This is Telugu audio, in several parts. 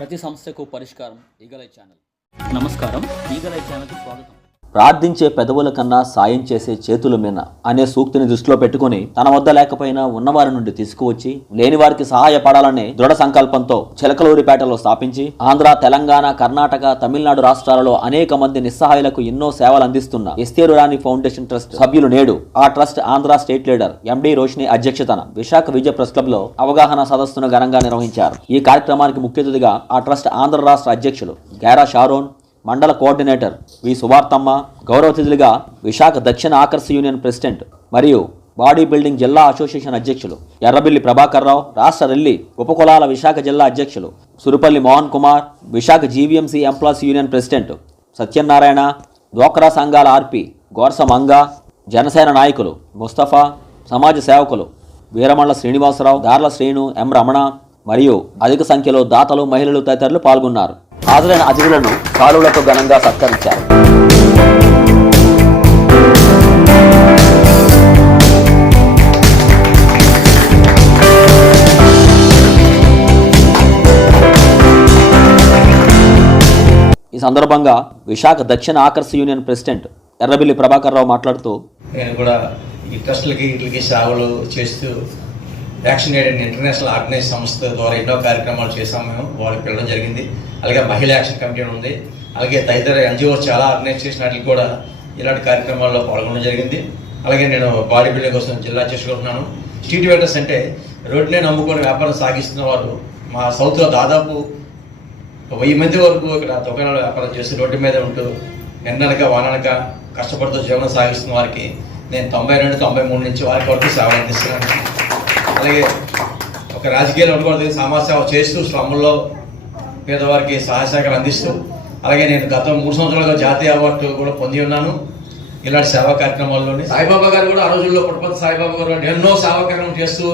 ప్రతి సమస్యకు పరిష్కారం ఈగలై ఛానల్. నమస్కారం, ఈగలై ఛానల్కి స్వాగతం. ప్రార్థించే పెదవుల కన్నా సాయం చేసే చేతుల మీద అనే సూక్తిని దృష్టిలో పెట్టుకుని తన వద్ద లేకపోయినా ఉన్నవారి నుండి తీసుకువచ్చి లేని వారికి సహాయపడాలనే దృఢ సంకల్పంతో చిలకలూరిపేటలో స్థాపించి ఆంధ్ర, తెలంగాణ, కర్ణాటక, తమిళనాడు రాష్ట్రాలలో అనేక మంది నిస్సహాయులకు ఎన్నో సేవలు అందిస్తున్న ఎస్తేరు రాణి ఫౌండేషన్ ట్రస్ట్ సభ్యులు నేడు ఆ ట్రస్ట్ ఆంధ్ర స్టేట్ లీడర్ ఎండి రోషిని అధ్యక్షతన విశాఖ విజయ ప్రెస్ క్లబ్ లో అవగాహన సదస్సును ఘనంగా నిర్వహించారు. ఈ కార్యక్రమానికి ముఖ్య అతిథిగా ఆ ట్రస్ట్ ఆంధ్ర రాష్ట్ర అధ్యక్షులు గేరా షారోన్, మండల కోఆర్డినేటర్ వి సుభార్తమ్మ, గౌరవ అతిథులుగా విశాఖ దక్షిణ ఆకర్ష యూనియన్ ప్రెసిడెంట్ మరియు బాడీ బిల్డింగ్ జిల్లా అసోసియేషన్ అధ్యక్షులు ఎర్రబిల్లి ప్రభాకర్ రావు, రాష్ట్ర రెల్లి ఉపకులాల విశాఖ జిల్లా అధ్యక్షులు Surupalli Mohan Kumar, Visakha GVMC employees union president Satyanarayana, డ్వాక్రా సంఘాల ఆర్పి గోర్స మంగా, జనసేన నాయకులు ముస్తఫా, సమాజ సేవకులు వీరమల్ల శ్రీనివాసరావు, దార్ల శ్రీను, ఎం రమణ మరియు అధిక సంఖ్యలో దాతలు, మహిళలు తదితరులు పాల్గొన్నారు. హాజరైన అతిథులను కాలువలతో ఘనంగా సత్కరించారు. ఈ సందర్భంగా విశాఖ దక్షిణ ఆకర్ష యూనియన్ ప్రెసిడెంట్ ఎర్రబిల్లి ప్రభాకర్ రావు మాట్లాడుతూ, నేను కూడా ఈ ట్రస్టులకి వీటికి సేవలు చేస్తూ action aid and international organise సంస్థ ద్వారా ఎన్నో కార్యక్రమాలు చేసాము. మేము వాళ్ళకి పిలవడం జరిగింది. అలాగే మహిళా యాక్షన్ కమిటీ ఉంది. అలాగే తదితర ఎన్జిఓస్ చాలా ఆర్గనైజ్ చేసిన వాటికి కూడా ఇలాంటి కార్యక్రమాల్లో పాల్గొనడం జరిగింది. అలాగే నేను బాడీ బిల్డింగ్ కోసం జిల్లా చేసుకుంటున్నాను. స్ట్రీట్ వెండర్స్ అంటే రోడ్డునే నమ్ముకొని వ్యాపారం సాగిస్తున్న వారు మా సౌత్లో దాదాపు 1000 మంది వరకు ఇక్కడ దుకాణాలు వ్యాపారం చేసి రోడ్డు మీద ఉంటూ ఎండనక వాననక కష్టపడుతూ జీవనం సాగిస్తున్న వారికి నేను 92, 93 నుంచి వారికి వరకు సేవ అందిస్తున్నాను. అలాగే ఒక రాజకీయాలు ఉండకూడదు, సమాజ సేవ చేస్తూ స్లమ్లో పేదవారికి సహాయ సహకారం అందిస్తూ, అలాగే నేను గత 3 సంవత్సరాలుగా జాతీయ అవార్డు కూడా పొంది ఉన్నాను ఇలాంటి సేవా కార్యక్రమాల్లోని. సాయిబాబా గారు కూడా ఆ రోజుల్లో పుట్టపర్తి సాయిబాబా గారు ఎన్నో సేవా కార్యక్రమం చేస్తూ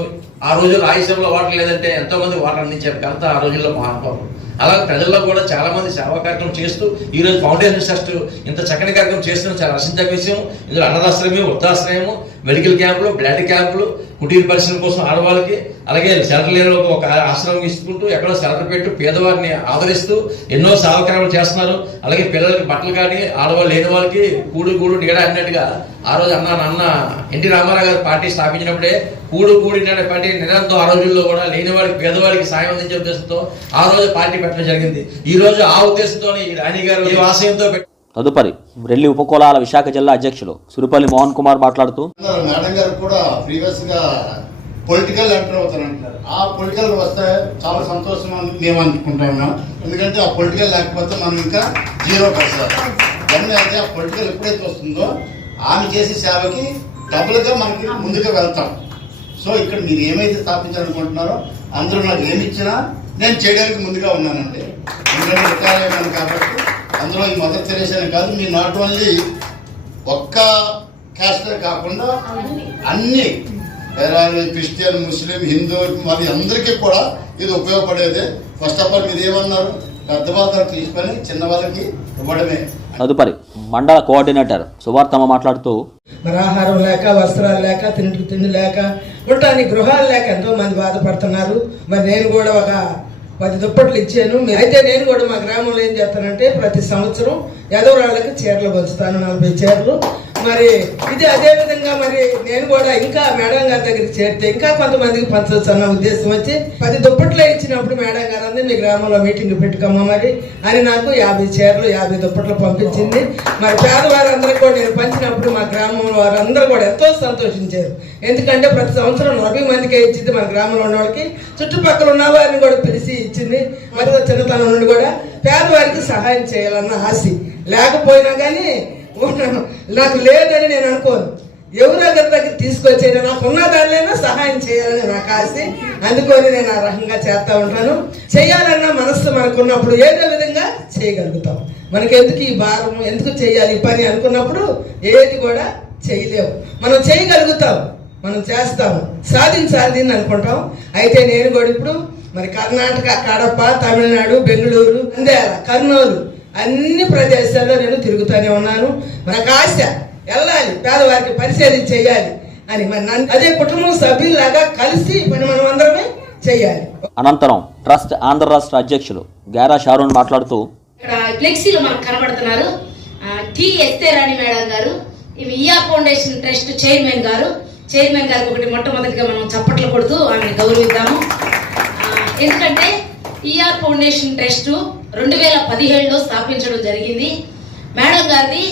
ఆ రోజు రాయలసీమలో వాటర్ లేదంటే ఎంతో మంది వాటర్ అందించారు ఘనత ఆ రోజుల్లో మహానుభావులు. అలాగే ప్రజల్లో కూడా చాలా మంది సేవా కార్యక్రమం చేస్తూ ఈ రోజు ఫౌండేషన్ ట్రస్ట్ ఇంత చక్కని కార్యక్రమం చేస్తున్న చాలా హర్షించే విషయం. ఇందులో అన్నదాశ్రయం, వృద్ధాశ్రయము, మెడికల్ క్యాంపులు, బ్లడ్ క్యాంపులు, కుటీర పరిశ్రమ కోసం ఆడవాళ్ళకి, అలాగే షెల్టర్ లేని ఒక ఆశ్రమం ఇస్తుంటూ ఎక్కడో షెల్టర్ పెట్టు పేదవారిని ఆదరిస్తూ ఎన్నో సేవా కార్యక్రమాలు చేస్తున్నారు. అలాగే పిల్లలకి బట్టలు కానీ ఆడవాళ్ళు లేని వాళ్ళకి కూడు నీడ అన్నట్టుగా ఆ రోజు అన్న ఎన్టీ రామారావు గారు పార్టీ స్థాపించినప్పుడే కూడి పార్టీ నిరంతరం ఆ రోజుల్లో కూడా లేని వాడికి పేదవాడికి సాయం అందించే ఉద్దేశంతో ఆ రోజు పార్టీ పెట్టడం జరిగింది. ఈ రోజు ఆ ఉద్దేశంతో రాణి గారు ఈ ఆశయంతో తదుపరి రెల్లి ఉపకులాల విశాఖ జిల్లా అధ్యక్షులు సురుపల్లి మోహన్ కుమార్ మాట్లాడుతూ, మేడం గారు కూడా ప్రీవియస్ గా పొలిటికల్ ఎంటర్ అవుతారంటారు. ఆ పొలిటికల్ వస్తే చాలా సంతోషం మేము అనుకుంటున్నాం. ఎందుకంటే ఆ పొలిటికల్ లేకపోతే మనం ఇంకా 0%. అయితే ఆ పొలిటికల్ ఎప్పుడైతే వస్తుందో ఆమె చేసే సేవకి డబుల్ గా మనకి ముందుగా వెళ్తాం. సో ఇక్కడ మీరు ఏమైతే స్థాపించాలనుకుంటున్నారో అందరూ నాకు ఏమి ఇచ్చినా నేను చేయడానికి ముందుగా ఉన్నానండి. ఎందుకంటే రిటైర్ కాబట్టి అందులో ఈ మదర్ తెరేసానే కాదు, మీరు నాట్ ఓన్లీ ఒక్క క్యాస్టే కాకుండా అన్ని క్రిస్టియన్, ముస్లిం, హిందూ మరి అందరికీ కూడా ఇది ఉపయోగపడేదే. ఫస్ట్ ఆఫ్ ఆల్ మీరు ఏమన్నారు, పెద్ద వాళ్ళకి తీసుకొని చిన్న వాళ్ళకి ఇవ్వడమే. తదుపరి మండల కోఆర్డినేటర్ సుభార్తమ్మ మాట్లాడుతూ, మరి ఆహారం లేక, వస్త్రాలు లేక, తిండి లేక, ఉండటానికి గృహాలు లేక ఎంతో మంది బాధపడుతున్నారు. మరి నేను కూడా ఒక 10 దుప్పట్లు ఇచ్చాను. అయితే నేను కూడా మా గ్రామంలో ఏం చేస్తానంటే ప్రతి సంవత్సరం ఎదవరాళ్ళకి చీరలు పంచుతాను, 40 చీరలు. మరి ఇది అదే విధంగా మరి నేను కూడా ఇంకా మేడం గారి దగ్గరికి చేరితే ఇంకా కొంతమందికి పంచవచ్చు అన్న ఉద్దేశం వచ్చి 10 దుప్పట్లే ఇచ్చినప్పుడు మేడం గారు అందరూ మీ గ్రామంలో మీటింగ్ పెట్టుకోమ్మా మరి అని నాకు 50 చీరలు 50 దుప్పట్లు పంపించింది. మరి పేదవారందరూ కూడా నేను పంచినప్పుడు మా గ్రామంలో వారందరూ కూడా ఎంతో సంతోషించారు. ఎందుకంటే ప్రతి సంవత్సరం 40 మందికే ఇచ్చింది మన గ్రామంలో ఉన్న వాళ్ళకి, చుట్టుపక్కల ఉన్న వారిని కూడా పిలిచి ఇచ్చింది. మరి చిన్నతనం నుండి కూడా పేదవారికి సహాయం చేయాలన్న ఆశ లేకపోయినా కానీ నాకు లేదని నేను అనుకోను. ఎవరో దగ్గర తీసుకొచ్చేనా నాకున్న దానిలో సహాయం చేయాలని నాకు ఆశ. అందుకొని నేను ఆ రకంగా చేస్తూ ఉంటాను. చేయాలన్న మనస్సు మనకున్నప్పుడు ఏదో విధంగా చేయగలుగుతాం. మనకి ఎందుకు ఈ భారం, ఎందుకు చేయాలి ఈ పని అనుకున్నప్పుడు ఏది కూడా చేయలేము. మనం చేయగలుగుతాం, మనం చేస్తాము, సాధించాలి దీన్ని అనుకుంటాం. అయితే నేను కూడా ఇప్పుడు మరి కర్ణాటక, కడప, తమిళనాడు, బెంగళూరు, నంద్యాల, కర్నూలు అన్ని ప్రదేశాల్లో నేను తిరుగుతూనే ఉన్నాను. మనకు ఆశ వెళ్ళాలి, పేదవారికి పరిశీలన చేయాలి అని. మరి అదే కుటుంబం సభ్యులాగా కలిసి పని మనం అందరమే చేయాలి. అనంతరం ట్రస్ట్ ఆంధ్ర రాష్ట్ర అధ్యక్షులు గారా షారూన్ మాట్లాడుతూ, ఇక్కడ ఫ్లెక్సీలో మనకు కనబడుతున్నారు టి ఎస్తేరాణి మేడం గారు, ఈఆర్ ఫౌండేషన్ ట్రస్ట్ చైర్మన్ గారికి ఒకటి మొట్టమొదటిగా మనం చప్పట్లు కొడుతూ ఆమెను గౌరవిద్దాము. ఎందుకంటే ఈఆర్ ఫౌండేషన్ ట్రస్ట్ 2017లో స్థాపించడం జరిగింది. మేడం గారిది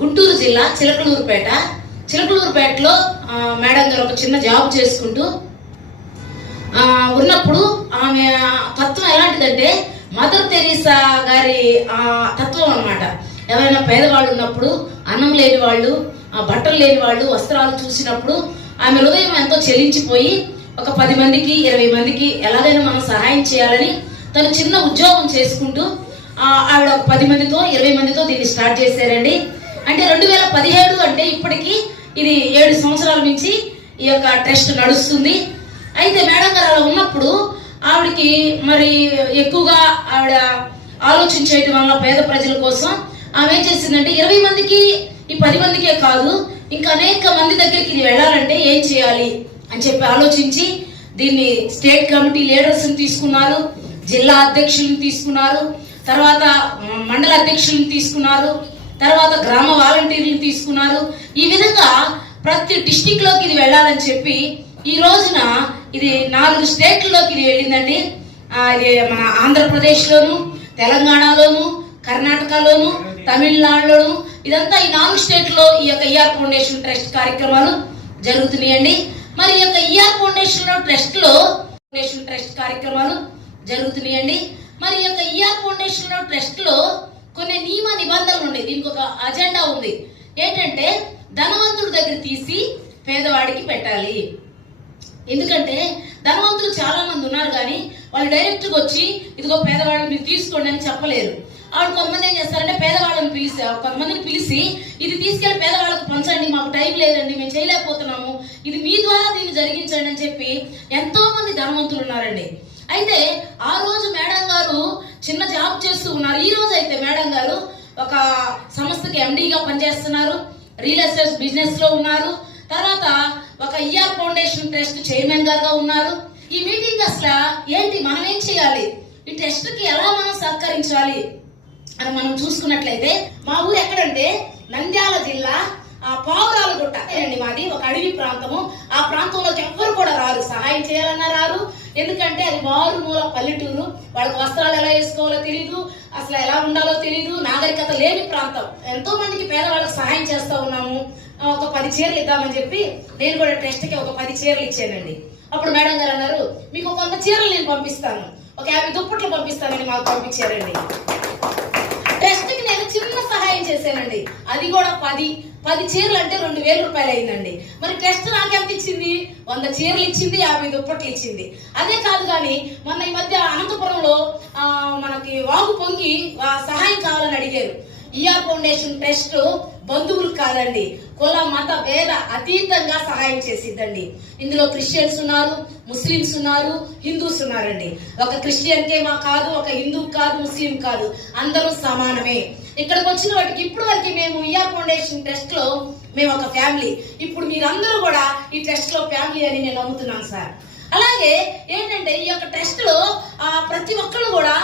గుంటూరు జిల్లా చిలకలూరుపేటలో మేడం గారు ఒక చిన్న జాబ్ చేసుకుంటూ ఉన్నప్పుడు ఆమె తత్వం ఎలాంటిదంటే మదర్ తెరీసా గారి తత్వం అన్నమాట. ఎవరైనా పేదవాళ్ళు ఉన్నప్పుడు, అన్నం లేని వాళ్ళు, బట్టలు లేని వాళ్ళు, వస్త్రాలు చూసినప్పుడు ఆమె హృదయం ఎంతో చెలించిపోయి ఒక 10 మందికి 20 మందికి ఎలాగైనా మనం సహాయం చేయాలని తను చిన్న ఉద్యోగం చేసుకుంటూ ఆవిడ 10 మందితో 20 మందితో దీన్ని స్టార్ట్ చేశారండి. అంటే 2017 అంటే ఇప్పటికీ ఇది 7 సంవత్సరాల నుంచి ఈ యొక్క ట్రస్ట్ నడుస్తుంది. అయితే మేడం గారు అలా ఉన్నప్పుడు ఆవిడకి మరి ఎక్కువగా ఆవిడ ఆలోచించేయటం వల్ల పేద ప్రజల కోసం ఆమె ఏం చేసిందంటే 20 మందికి ఈ 10 మందికే కాదు ఇంకా అనేక మంది దగ్గరికి ఇది వెళ్ళాలంటే ఏం చేయాలి అని చెప్పి ఆలోచించి దీన్ని స్టేట్ కమిటీ లీడర్స్ని తీసుకున్నారు, జిల్లా అధ్యక్షులను తీసుకున్నారు, తర్వాత మండల అధ్యక్షులను తీసుకున్నారు, తర్వాత గ్రామ వాలంటీర్లను తీసుకున్నారు. ఈ విధంగా ప్రతి డిస్టిక్ లోకి ఇది వెళ్ళాలని చెప్పి ఈ రోజున ఇది 4 స్టేట్లలోకి ఇది వెళ్ళిందండి. ఇది మన ఆంధ్రప్రదేశ్లోను, తెలంగాణలోను, కర్ణాటకలోను, తమిళనాడులోను, ఇదంతా ఈ 4 స్టేట్లో ఈ యొక్క ఈఆర్ ఫౌండేషన్ ట్రస్ట్ కార్యక్రమాలు జరుగుతున్నాయండి. మరి ఈ యొక్క ఈఆర్ ఫౌండేషన్ ట్రస్ట్ కార్యక్రమాలు జరుగుతున్నాయండి. మరి ఈ యొక్క ఈఆర్ ఫౌండేషన్ ట్రస్ట్ లో కొన్ని నియమ నిబంధనలు ఉన్నాయి. దీనికి ఒక అజెండా ఉంది. ఏంటంటే ధనవంతుడి దగ్గర తీసి పేదవాడికి పెట్టాలి. ఎందుకంటే ధనవంతులు చాలా మంది ఉన్నారు కానీ వాళ్ళు డైరెక్ట్ గా వచ్చి ఇదిగో పేదవాళ్ళని మీరు తీసుకోండి అని చెప్పలేరు. ఆవిడ కొంతమంది ఏం చేస్తారంటే కొంతమందిని పిలిచి ఇది తీసుకెళ్లి పేదవాళ్ళకు పంచండి, మాకు టైం లేదండి, మేము చేయలేకపోతున్నాము, ఇది మీ ద్వారా దీన్ని జరిగించండి అని చెప్పి ఎంతో మంది ధనవంతులు ఉన్నారండి. అయితే ఆ రోజు మేడం గారు చిన్న జాబ్ చేస్తూ ఉన్నారు. ఈ రోజు అయితే మేడం గారు ఒక సంస్థకి ఎండీగా పనిచేస్తున్నారు, రియల్ ఎస్టేట్ బిజినెస్ లో ఉన్నారు, తర్వాత ఒక ఈఆర్ ఫౌండేషన్ ట్రస్ట్ చైర్మన్ గారుగా ఉన్నారు. ఈ మీటింగ్ అసలు ఏంటి, మనం ఏం చేయాలి, ఈ ట్రస్ట్ కి ఎలా మనం సహకరించాలి అని మనం చూసుకున్నట్లయితే మా ఊరు ఎక్కడంటే నంద్యాల జిల్లా పావురాలగుట్ట అండి. మాది ఒక అడవి ప్రాంతము. ఆ ప్రాంతంలోకి ఎవ్వరు కూడా రారు, సహాయం చేయాలన్నా రారు. ఎందుకంటే అది మారుమూల పల్లెటూరు. వాళ్ళకి వస్త్రాలు ఎలా వేసుకోవాలో తెలీదు, అసలు ఎలా ఉండాలో తెలీదు, నాగరికత లేని ప్రాంతం. ఎంతో మందికి పేదవాళ్ళకి సహాయం చేస్తా ఉన్నాము. ఒక 10 చీరలు ఇద్దామని చెప్పి నేను కూడా ట్రస్ట్ కి ఒక 10 చీరలు ఇచ్చానండి. అప్పుడు మేడం గారు అన్నారు, మీకు ఒక 100 చీరలు నేను పంపిస్తాను, ఒక 50 దుప్పట్లు పంపిస్తానని మాకు పంపించారండి. ట్రస్ట్ కి నేను చిన్న సహాయం చేశానండి. అది కూడా 10 చీరలు అంటే 2000 రూపాయలు అయిందండి. మరి ట్రస్ట్ నాకెంత ఇచ్చింది? 100 చీరలు ఇచ్చింది, 50 దుప్పట్లు ఇచ్చింది. అదే కాదు కానీ మొన్న ఈ మధ్య అనంతపురంలో మనకి వాగు పొంగి సహాయం కావాలని అడిగారు. ఈఆర్ ఫౌండేషన్ ట్రస్ట్ బంధువులు కాదండి, కుల మత భేద అతీతంగా సహాయం చేసిద్దండి. ఇందులో క్రిస్టియన్స్ ఉన్నారు, ముస్లిమ్స్ ఉన్నారు, హిందూస్ ఉన్నారండి. ఒక క్రిస్టియన్ కే కాదు, ఒక హిందూ కాదు, ముస్లిం కాదు, అందరూ సమానమే. ఇక్కడికి వచ్చిన వాటికి ఇప్పుడు వరకు మేము ఈఆర్ ఫౌండేషన్ ట్రస్ట్ లో మేము ఒక ఫ్యామిలీ. ఇప్పుడు మీరందరూ కూడా ఈ ట్రస్ట్ లో ఫ్యామిలీ అని నేను నమ్ముతున్నాను సార్. అలాగే ఏంటంటే ఈ యొక్క ట్రస్ట్ లో ప్రతి ఒక్కరు కూడా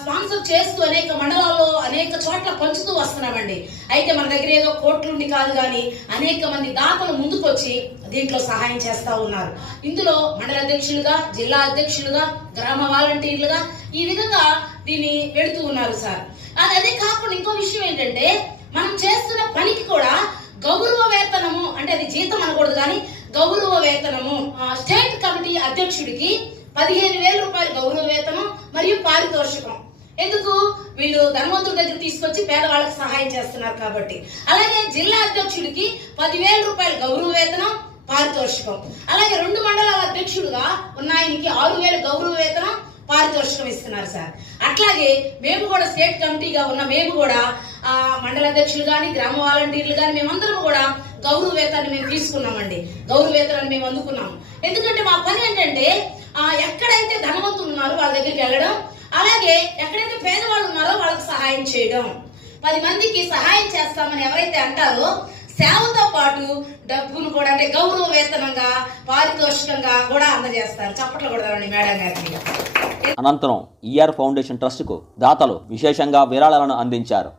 స్పాన్సర్ చేస్తూ అనేక మండలాల్లో అనేక చోట్ల పంచుతూ వస్తున్నామండి. అయితే మన దగ్గర ఏదో కోట్లుండి కాదు కానీ అనేక మంది దాతలు ముందుకు వచ్చి దీంట్లో సహాయం చేస్తా ఉన్నారు. ఇందులో మండల అధ్యక్షులుగా, జిల్లా అధ్యక్షులుగా, గ్రామ వాలంటీర్లుగా ఈ విధంగా దీన్ని పెడుతూ ఉన్నారు సార్. అదే కాకుండా ఇంకో విషయం ఏంటంటే మనం చేస్తున్న పనికి కూడా గౌరవ వేతనము, అంటే అది జీతం అనకూడదు కానీ గౌరవ వేతనము. స్టేట్ కమిటీ అధ్యక్షుడికి 15,000 రూపాయలు గౌరవ వేతనం మరియు పారితోషికం. ఎందుకు? వీళ్ళు ధనవంతుల దగ్గర తీసుకొచ్చి పేదవాళ్ళకి సహాయం చేస్తున్నారు కాబట్టి. అలాగే జిల్లా అధ్యక్షుడికి 10,000 రూపాయలు గౌరవ వేతనం, పారితోషికం. అలాగే 2 మండలాల అధ్యక్షుడుగా ఉన్న ఆయనకి 6,000 గౌరవ వేతనం, పారితోషికం ఇస్తున్నారు సార్. అట్లాగే మేము కూడా స్టేట్ కమిటీగా ఉన్న మేము కూడా మండల అధ్యక్షులు కానీ, గ్రామ వాలంటీర్లు కానీ మేమందరం కూడా గౌరవ వేతనాన్ని మేము తీసుకున్నామండి. గౌరవ వేతనాన్ని మేము అందుకున్నాము. ఎందుకంటే మా పని ఏంటంటే ఎక్కడైతే ధనవంతులు ఉన్నారో వాళ్ళ దగ్గరికి వెళ్ళడం, అలాగే ఎక్కడైతే పేదవాళ్ళు ఉన్నారో వాళ్ళకి సహాయం చేయడం. 10 మందికి సహాయం చేస్తామని ఎవరైతే అంటారో సేవతో పాటు డబ్బును కూడా అంటే గౌరవ వేతనంగా పారితోషికంగా కూడా అందజేస్తారు. చప్పట్లు కొడదామండి మేడం గారికి. అనంతరం ఈఆర్ ఫౌండేషన్ ట్రస్టుకు దాతలు విశేషంగా విరాళాలను అందించారు.